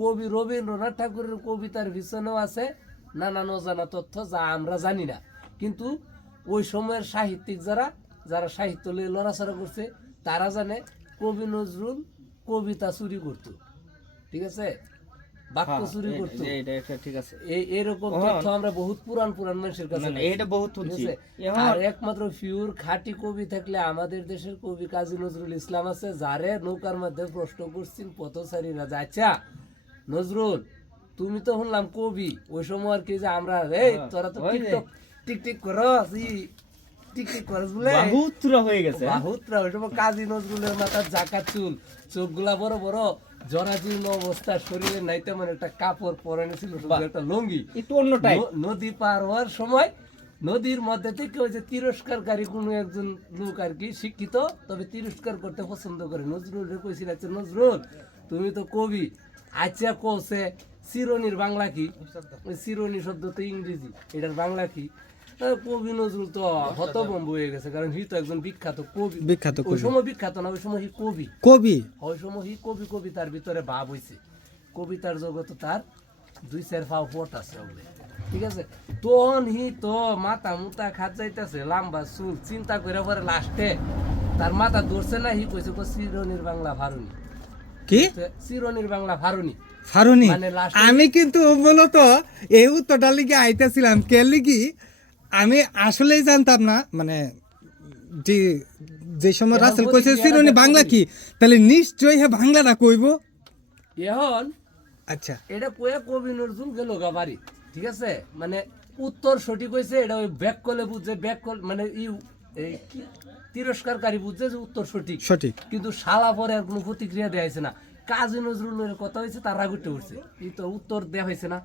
কবি রবীন্দ্রনাথ ঠাকুরের কবিতার পিছনেও আছে নানান অজানা তথ্য যা আমরা জানি না। কিন্তু ওই সময়ের সাহিত্যিক যারা যারা সাহিত্য নিয়ে লড়াচড়া করছে তারা জানে কবি নজরুল কবিতা চুরি করত। ঠিক আছে? বাক্য হ্যাঁ, চুরি করতো। এটা একটা ঠিক আছে। এই এরকম। তথ্য আমরা বহুত পুরান পুরান মানুষের কাছে এটা বহুত শুনছি আর একমাত্র পিওর খাঁটি কবি থাকলে আমাদের দেশের কবি কাজী নজরুল ইসলাম আছে যারে নৌকার মধ্যে প্রশ্ন করছেন পথচারীরা যে, আচ্ছা নজরুল তুমি তো শুনলাম কবি। ওই সময় আর কি যে আমরা এই হ্যাঁ, তোরা তো টিকটক টিকটিক করস ই টিকটিক করস বলে। বাহুত্রা হয়ে গেছে হ্যাঁ? বাহুতরা ওই সময় কাজী নজরুলের মাথার জাকাত চুল চোখগুলা বড় বড় জরাজীর্ণ অবস্থা শরীরে নাই তেমন একটা কাপড় পরানো ছিল একটা লুঙ্গি। একটু অন্য টাইপ নদী পার হওয়ার সময় নদীর মধ্যে থেকে ওই যে তিরস্কারকারী কোনো একজন লোক আর কি শিক্ষিত তবে তিরস্কার করতে পছন্দ করে। নজরুল কইছিল আচ্ছা নজরুল তুমি তো কবি। আচ্ছা কৌছে চিরনির বাংলা কি? ওই চিরনি শব্দ তো ইংরেজি এটার বাংলা কি? কবি নজরুল তো হতভম্ব হয়ে গেছে কারণ হি তো একজন বিখ্যাত কবি। বিখ্যাত ওই সময় বিখ্যাত না ওই সময় হি কবি। কবি? ওই সময় হি কবি কবিতার ভিতরে ভাব হইছে। কবিতার জগৎ তার দুই চার পাও পট আছে ওগুলো। ঠিক আছে? তখন হি তো মাথা মুতা খাত যাইতেছে লাম্বা চুল চিন্তা করে পরে লাস্টে তার মাথা ধরছে না হি কইছে কো চিরনির বাংলা ভারুনি কি? চিরনির বাংলা ভারুনি ফারুনি মানে আমি কিন্তু মূলত এই উত্তরটা লিগে আইতেছিলাম। কে লিগি? আমি আসলেই জানতাম না মানে যে যে সময় রাসেল কইছে কি সিরনি বাংলা কি? তাহলে নিশ্চয়ই হ্যাঁ বাংলাটা কইব। এখন আচ্ছা। এটা কয়ে কবি নজরুল গেল গা বাড়ি। ঠিক আছে? মানে উত্তর সঠিক হয়েছে এটা ওই ব্যাক কলে বুঝছে ব্যাক কল মানে ই তিরস্কারকারী বুঝছে যে উত্তর সঠিক। সঠিক। কিন্তু শালা পরে আর কোনো প্রতিক্রিয়া দেওয়া হয়েছে না। কাজী নজরুলের কথা হয়েছে তার রাগ উঠে উঠছে। এই তো উত্তর দেওয়া হয়েছে না।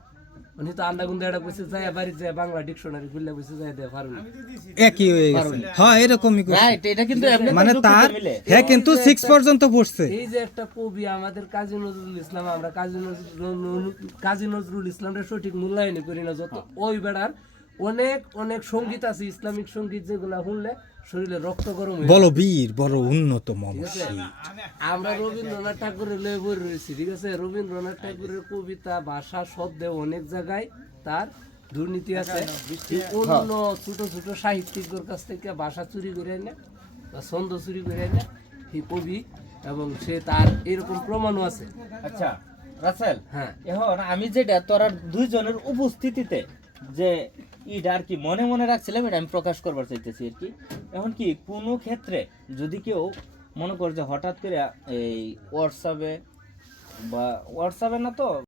উনি তো আন্দা গুন্দা এটা কইছে যায় বাড়ি যায় বাংলা ডিকশনারি খুললে কইছে যায় দেয় পারুন একই হয়ে গেছে। হ্যাঁ এরকমই কইছে। রাইট এটা কিন্তু এমনি মানে তার হ্যাঁ কিন্তু সিক্স পর্যন্ত পড়ছে। এই যে একটা কবি আমাদের কাজী নজরুল ইসলাম আমরা কাজী নজরুল কাজী নজরুল ইসলামের সঠিক মূল্যায়ন করি না যত ওই বেড়ার অনেক অনেক সংগীত আছে ইসলামিক সংগীত যেগুলা শুনলে শরীরে রক্ত গরম বলো বীর বড় উন্নত আমরা রবীন্দ্রনাথ ঠাকুরের লয়ে বই রয়েছি ঠিক আছে? রবীন্দ্রনাথ ঠাকুরের কবিতা ভাষা শব্দে অনেক জায়গায় তার দুর্নীতি আছে। অন্য ছোট ছোট সাহিত্যিকদের কাছ থেকে ভাষা চুরি করে না বা ছন্দ চুরি করে না সেই কবি এবং সে তার এরকম প্রমাণও আছে। আচ্ছা রাসেল হ্যাঁ। এখন আমি যেটা তোরা দুইজনের উপস্থিতিতে যে ইটা আর কি মনে মনে রাখছিলাম, এটা আমি প্রকাশ করবার চাইতেছি আর কি। এখন কি, কোনো ক্ষেত্রে যদি কেউ মনে কর যে হঠাৎ করে এই হোয়াটসঅ্যাপে বা হোয়াটসঅ্যাপে না তো